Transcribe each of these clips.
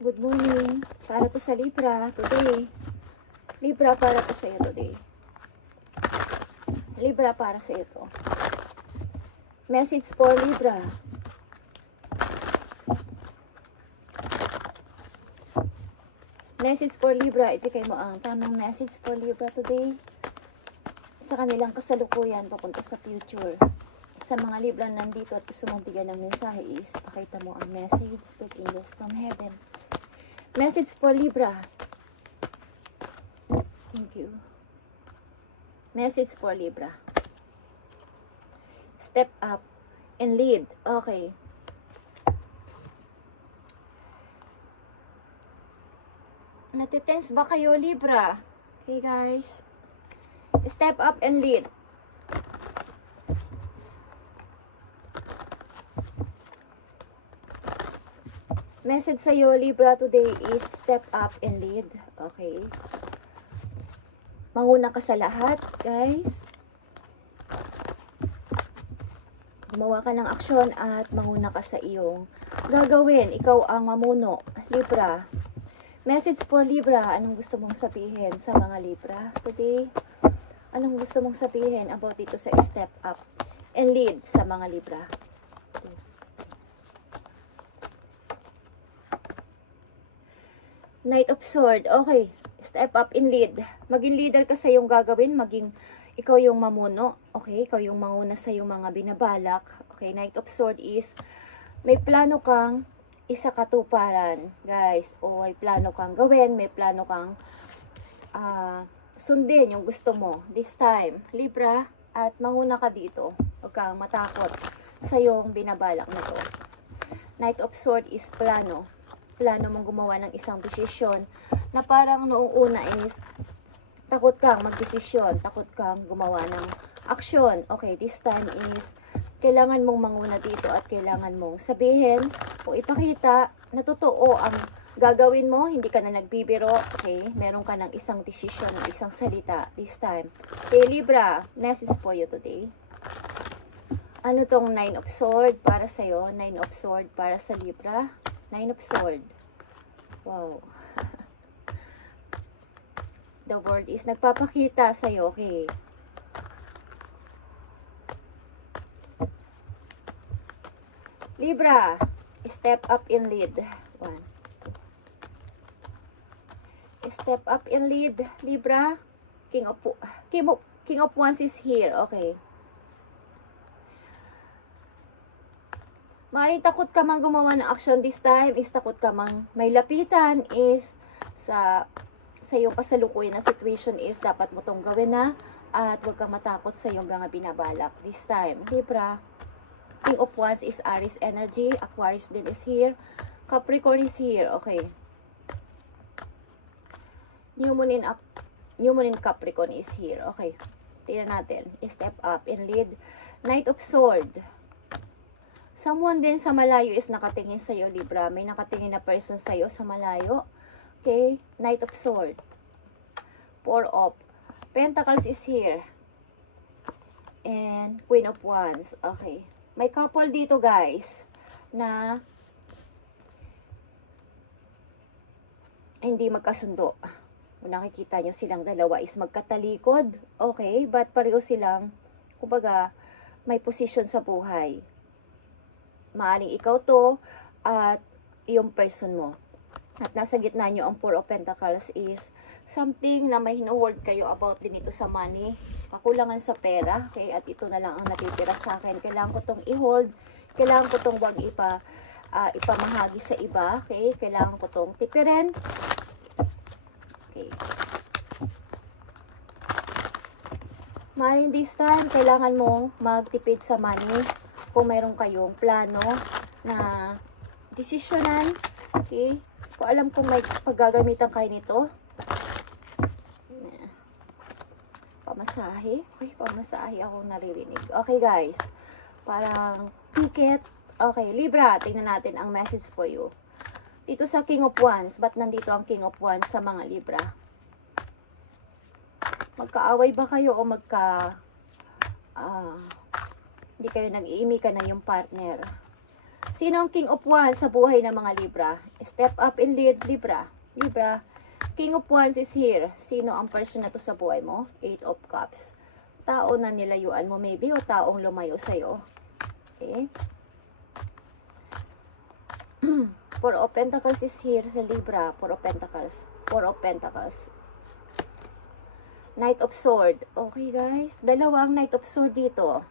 Good morning. Para to sa Libra today. Libra, para to sa iyo today. Libra, para sa iyo to. Message for Libra. Message for Libra. Ibigay mo ang tamang message for Libra today. Sa kanilang kasalukuyan, papunta sa future. Sa mga Libra nandito at gusto mong bigyan ng mensahe is, pakita mo ang message for angels from heaven. Message for Libra. Thank you. Message for Libra. Step up and lead. Okay. Natitense ba kayo, Libra? Okay, guys. Step up and lead. Message sa'yo, Libra, today is step up and lead. Okay. Manguna ka sa lahat, guys. Gumawa ka ng aksyon at manguna ka sa iyong gagawin. Ikaw ang mamuno, Libra. Message for Libra. Anong gusto mong sabihin sa mga Libra today? Anong gusto mong sabihin about dito sa step up and lead sa mga Libra? Knight of Swords. Okay. Step up and lead. Maging leader ka sa iyong gagawin. Maging ikaw yung mamuno. Okay. Ikaw yung manguna sa iyong mga binabalak. Okay. Knight of Swords is may plano kang isa katuparan. Guys. O may plano kang gawin. May plano kang sundin yung gusto mo. This time. Libra. At manguna ka dito. Huwag kang matakot sa iyong binabalak na to. Knight of Swords is plano. Plano mong gumawa ng isang desisyon na parang noong una is takot kang magdesisyon, takot kang gumawa ng aksyon. Okay, this time is kailangan mong manguna dito at kailangan mong sabihin o ipakita na totoo ang gagawin mo, hindi ka na nagbibiro. Okay, meron ka ng isang desisyon, ng isang salita this time. Okay, Libra, message for you today. Ano tong Nine of Swords para sa'yo? Nine of Swords para sa Libra. Nine of Swords. Wow. The world is nagpapakita sa'yo. Okay. Libra. Step up and lead. One. Step up and lead. Libra. King of Wands is here. Okay. Maaaring takot ka mang gumawa ng action this time, is takot ka mang may lapitan, is sa iyong kasalukuyan na situation is dapat mo tong gawin na at huwag kang matakot sa iyong mga binabalak this time. Libra, King of Wands is Aries energy, Aquarius din is here, Capricorn is here, okay. New Moon in Capricorn is here, okay. Tingnan natin, step up and lead. Knight of Swords. Someone din sa malayo is nakatingin sa iyo, Libra. May nakatingin na person sa iyo sa malayo. Okay? Knight of Swords. Four of Pentacles is here. And Queen of Wands. Okay. May couple dito, guys, na hindi magkasundo. Kung nakikita nyo silang dalawa is magkatalikod. Okay? But pareho silang, kumbaga, may position sa buhay. Maaring ikaw to at yung person mo. At nasa gitna nyo ang Four of Pentacles is something na may hino-hold kayo about din ito sa money. Kakulangan sa pera. Okay? At ito na lang ang natitira sa akin. Kailangan ko tong i-hold. Kailangan ko tong wag ipamahagi sa iba. Okay? Kailangan ko tong tipirin. Okay. Maaring this time, kailangan mong magtipid sa money. Kung mayroon kayong plano na desisyonan, okay? Kung alam kong may paggagamitan kayo nito, pamasahe. Okay, pamasahe ako naririnig. Okay, guys. Parang ticket. Okay, Libra, tingnan natin ang message for you. Dito sa King of Wands, ba't nandito ang King of Wands sa mga Libra? Magkaaway ba kayo o hindi kayo nag-iimikan ng yung partner. Sino ang King of Wands sa buhay ng mga Libra? Step up and lead, Libra. Libra, King of Wands is here. Sino ang person na to sa buhay mo? 8 of Cups. Tao na nilayuan mo maybe o taong lumayo sa'yo. Okay. 4 of Pentacles is here sa Libra. 4 of Pentacles. 4 of Pentacles. Knight of Sword. Okay guys, dalawang Knight of Sword dito.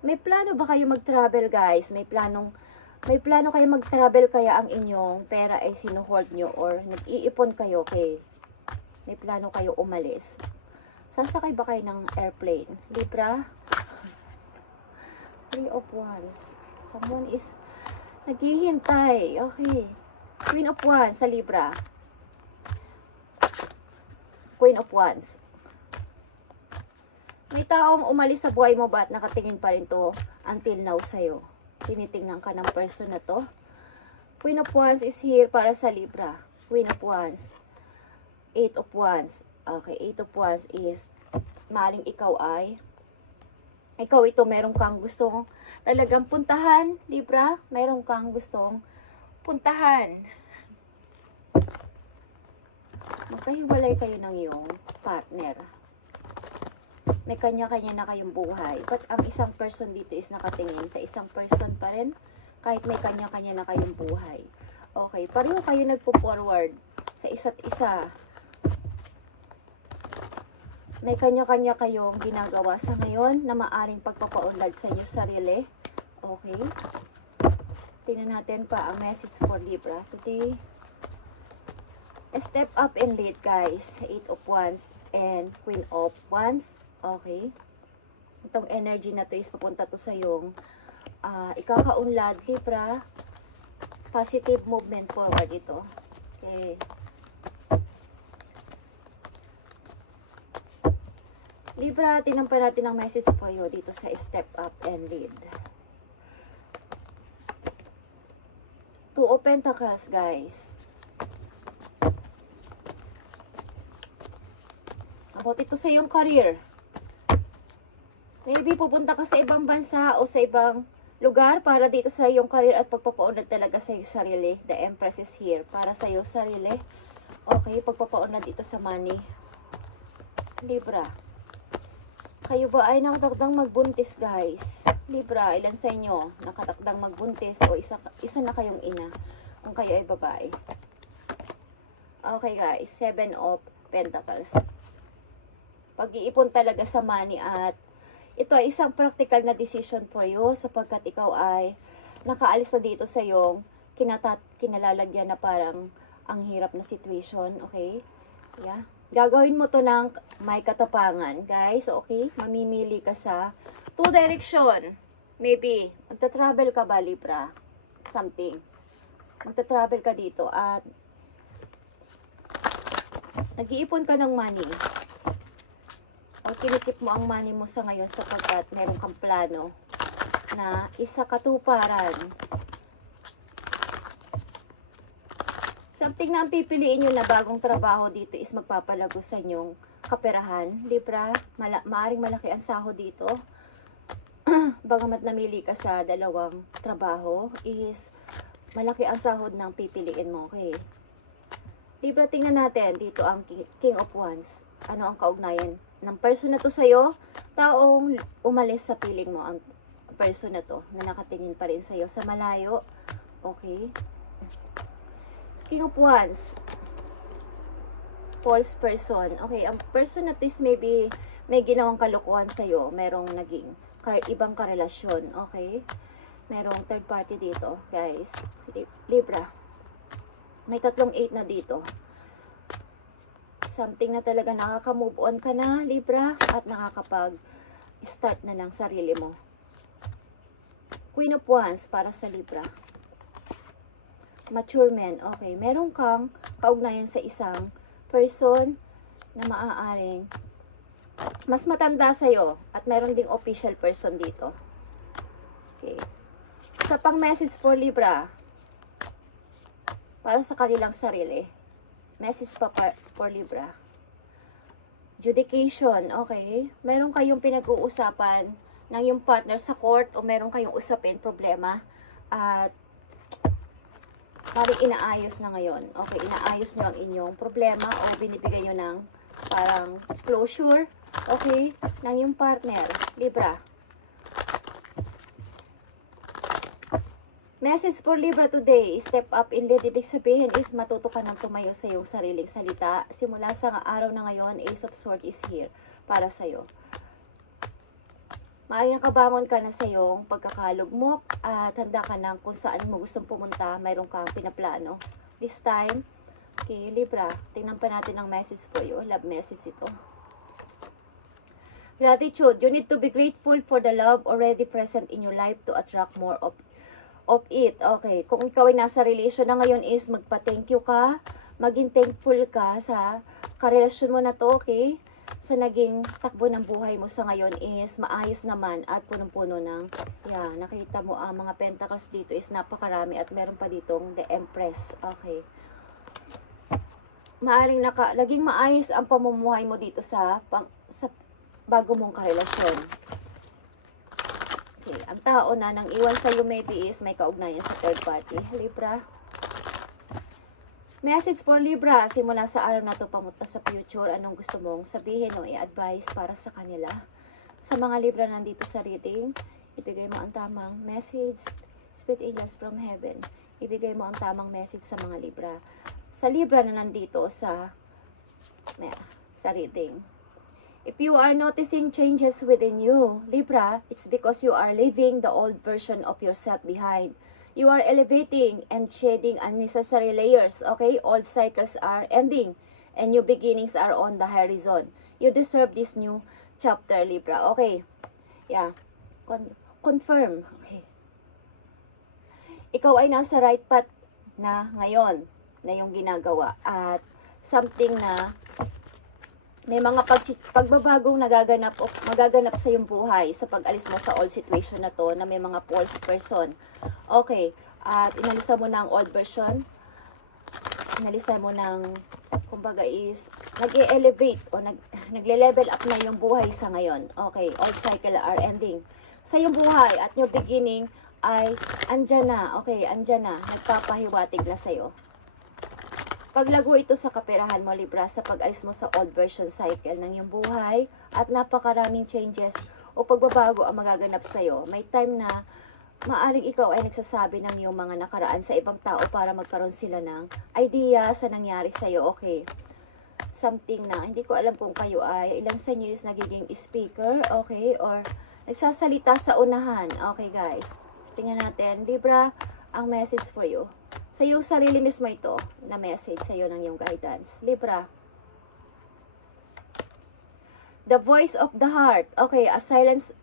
May plano ba kayo mag-travel guys? May plano kayo mag-travel kaya ang inyong pera ay sinuhold nyo or nag-iipon kayo kay may plano kayo umalis. Sasakay ba kayo ng airplane? Libra? 3 of Wands. Someone is naghihintay. Okay. Queen of Wands sa Libra. Queen of Wands. May taong umalis sa buhay mo ba at nakatingin pa rin to until now sa'yo? Tinitingnan ka ng person na to? Queen of Wands is here para sa Libra. Queen of Wands. 8 of Wands. Okay, 8 of Wands is maaaring ikaw ito meron kang gustong talagang puntahan, Libra. Meron kang gustong puntahan. Magkahiwalay kayo ng iyong partner. May kanya-kanya na kayong buhay. But ang isang person dito is nakatingin sa isang person pa rin. Kahit may kanya-kanya na kayong buhay. Okay, pareho kayo nagpo-forward sa isa't isa. May kanya-kanya kayong ginagawa sa ngayon na maaring pagpapaunlad sa inyo sarili. Okay. Tingnan natin pa ang message for Libra today. Step up and lead guys. 8 of Wands and Queen of Wands. Okay. Itong energy na to is papunta to sa yung ikakaunlad, Libra. Positive movement forward ito. Okay. Libra, tinampan natin ang message for you dito sa Step Up and Lead. 2 of Pentacles, guys. About ito sa iyong career. Maybe pupunta ka sa ibang bansa o sa ibang lugar para dito sa iyong career at pagpapaunlad talaga sa iyong sarili. The Empress is here. Para sa iyong sarili. Okay, pagpapaunlad dito sa money. Libra. Kayo ba ay nakatakdang magbuntis, guys? Libra, ilan sa inyo nakatakdang magbuntis o isa na kayong ina kung kayo ay babae? Okay, guys. 7 of Pentacles. Pag-iipon talaga sa money at ito ay isang practical na decision for you sapagkat ikaw ay nakaalis na dito sa iyong kinalalagyan na parang ang hirap na situation. Okay? Yeah. Gagawin mo to ng may katapangan, guys. Okay? Mamimili ka sa 2 direction. Maybe, magta-travel ka ba, Libra? Something. Magta-travel ka dito at nag-iipon ka ng money. O kinikip mo ang money mo sa ngayon sapagkat meron kang plano na isa katuparan. Something na ang pipiliin nyo na bagong trabaho dito is magpapalago sa inyong kaperahan. Libra, maaring malaki ang sahod dito. Bagamat namili ka sa dalawang trabaho is malaki ang sahod ng pipiliin mo. Okay. Libra, tingnan natin dito ang King of Wands. Ano ang kaugnayan ng person na to sa'yo? Taong umalis sa piling mo ang person na to na nakatingin pa rin sa'yo sa malayo. Okay. King of Wands. False person. Okay, ang person na to is maybe may ginawang kalokohan sa'yo. Merong naging ibang karelasyon. Okay. Merong third party dito, guys. Libra. May 3 8 na dito. Something na talaga nakaka-move on ka na, Libra, at nakakapag-start na ng sarili mo. Queen of Wands para sa Libra. Mature man. Okay, meron kang kaugnayan sa isang person na maaaring mas matanda sa'yo at meron ding official person dito. Okay. Sa pang-message for Libra, para sa kanilang sarili. Message pa for Libra. Judication, okay. Meron kayong pinag-uusapan ng yung partner sa court o meron kayong usapin, problema. At parang inaayos na ngayon. Okay, inaayos nyo ang inyong problema o binibigay nyo ng parang closure, okay, ng yung partner. Libra. Message for Libra today, step up in lead. Ibig sabihin is matuto ka ng tumayo sa iyong sariling salita. Simula sa araw na ngayon, Ace of Swords is here para sa iyo. Maaaring nakabangon ka na sa iyong pagkakalugmok at handa ka na kung saan mo gustong pumunta, mayroon kang pinaplano. This time, okay, Libra, tingnan pa natin ang message for you. Love message ito. Gratitude. You need to be grateful for the love already present in your life to attract more of it. Okay, kung ikaw ay nasa relasyon na ngayon is magpa-thank you ka, maging thankful ka sa karelasyon mo na to, okay? Sa naging takbo ng buhay mo sa ngayon is maayos naman at punong-puno ng, yeah, nakita mo ang mga pentacles dito is napakarami at meron pa ditong the Empress, okay? Maaring laging maayos ang pamumuhay mo dito sa bago mong karelasyon. Okay, ang tao na nang iwan sa iyo maybe is may kaugnayan sa third party. Libra. Message for Libra. Simula sa araw na to pamunta sa future. Anong gusto mong sabihin o i-advise para sa kanila? Sa mga Libra nandito sa reading, ibigay mo ang tamang message. Spirit Angels from Heaven. Ibigay mo ang tamang message sa mga Libra. Sa Libra na nandito sa reading. If you are noticing changes within you, Libra, it's because you are leaving the old version of yourself behind. You are elevating and shedding unnecessary layers, okay? Old cycles are ending and new beginnings are on the horizon. You deserve this new chapter, Libra. Okay. Yeah. Confirm. Okay. Ikaw ay nasa right path na ngayon na yung ginagawa at something na may mga pagbabagong magaganap sa iyong buhay sa pag-alis mo sa old situation na to na may mga false person. Okay, at inalisan mo na ang old version. Inalisan mo ng, kumbaga is, nag-e-elevate o nagle-level up na yung buhay sa ngayon. Okay, old cycle are ending. Sa iyong buhay at new beginning ay andyan na. Okay, andyan na. Nagpapahiwatig na sa'yo. Paglago ito sa kaperahan mo, Libra, sa pag-alis mo sa old version cycle ng iyong buhay at napakaraming changes o pagbabago ang magaganap sa iyo. May time na maaring ikaw ay nagsasabi ng iyong mga nakaraan sa ibang tao para magkaroon sila ng idea sa nangyari sa iyo. Okay, something na hindi ko alam kung kayo ay ilan sa inyo is nagiging speaker, okay, or nagsasalita sa unahan. Okay guys, tingnan natin, Libra, ang message for you. Sa iyong sarili mismo ito na message sa iyo ng iyong guidance. Libra. The voice of the heart. Okay, I silence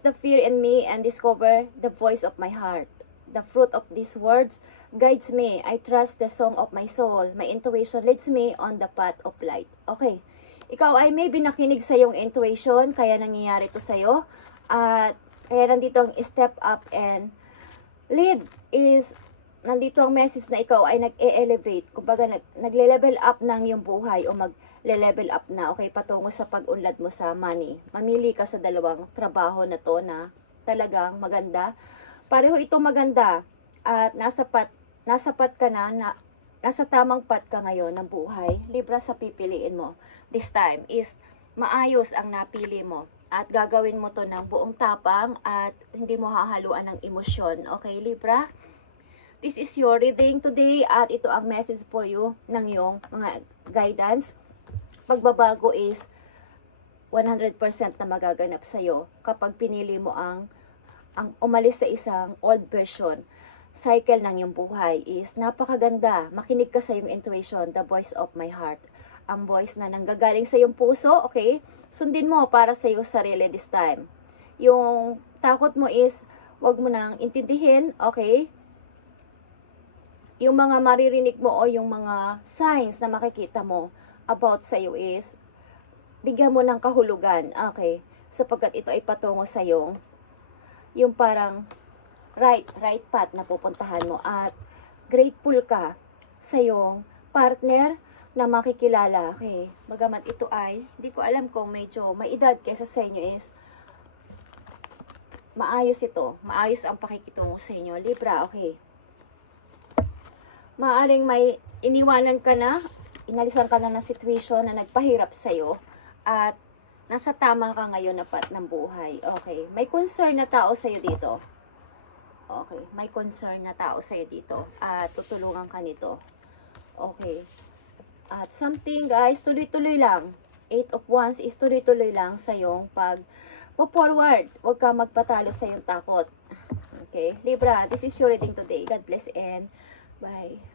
the fear in me and discover the voice of my heart. The fruit of these words guides me. I trust the song of my soul. My intuition leads me on the path of light. Okay. Ikaw ay maybe nakinig sa iyong intuition, kaya nangyayari ito sa iyo. At kaya nandito ang step up and lead is, nandito ang message na ikaw ay nag-e-elevate. Kumbaga, nagle-level up ng iyong buhay o mag-level up na, okay, patungo sa pag-unlad mo sa money. Mamili ka sa dalawang trabaho na to na talagang maganda. Pareho ito maganda at nasa pat ka na, nasa tamang pat ka ngayon ng buhay. Libra, sa pipiliin mo. This time is maayos ang napili mo. At gagawin mo to ng buong tapang at hindi mo hahaluan ng emosyon. Okay, Libra? This is your reading today at ito ang message for you ng iyong mga guidance. Pagbabago is 100% na magaganap sa iyo kapag pinili mo ang umalis sa isang old version. Cycle ng iyong buhay is napakaganda. Makinig ka sa iyong intuition, the voice of my heart. Ang voice na nanggagaling sa iyong puso, okay? Sundin mo para sa iyong sarili this time. Yung takot mo is, wag mo nang intindihin, okay? Yung mga maririnig mo o yung mga signs na makikita mo about sa iyo is, bigyan mo ng kahulugan, okay? Sapagkat ito ay patungo sa yung parang right path na pupuntahan mo at grateful ka sa iyong partner na makikilala. Okay, bagamat ito ay, hindi ko alam kung medyo may edad kesa sa inyo is, maayos ito. Maayos ang pakikitungo sa inyo. Libra, okay. Maaring may iniwanan ka na, inalisan ka na ng situation na nagpahirap sa'yo, at nasa tama ka ngayon na ng buhay. Okay. May concern na tao sa'yo dito. Okay. May concern na tao sa'yo dito. At tutulungan ka nito. Okay. At something, guys, tuloy-tuloy lang. 8 of Wands is tuloy-tuloy lang sa iyong pag-forward. Huwag ka magpatalo sa iyong takot. Okay? Libra, this is your reading today. God bless and bye.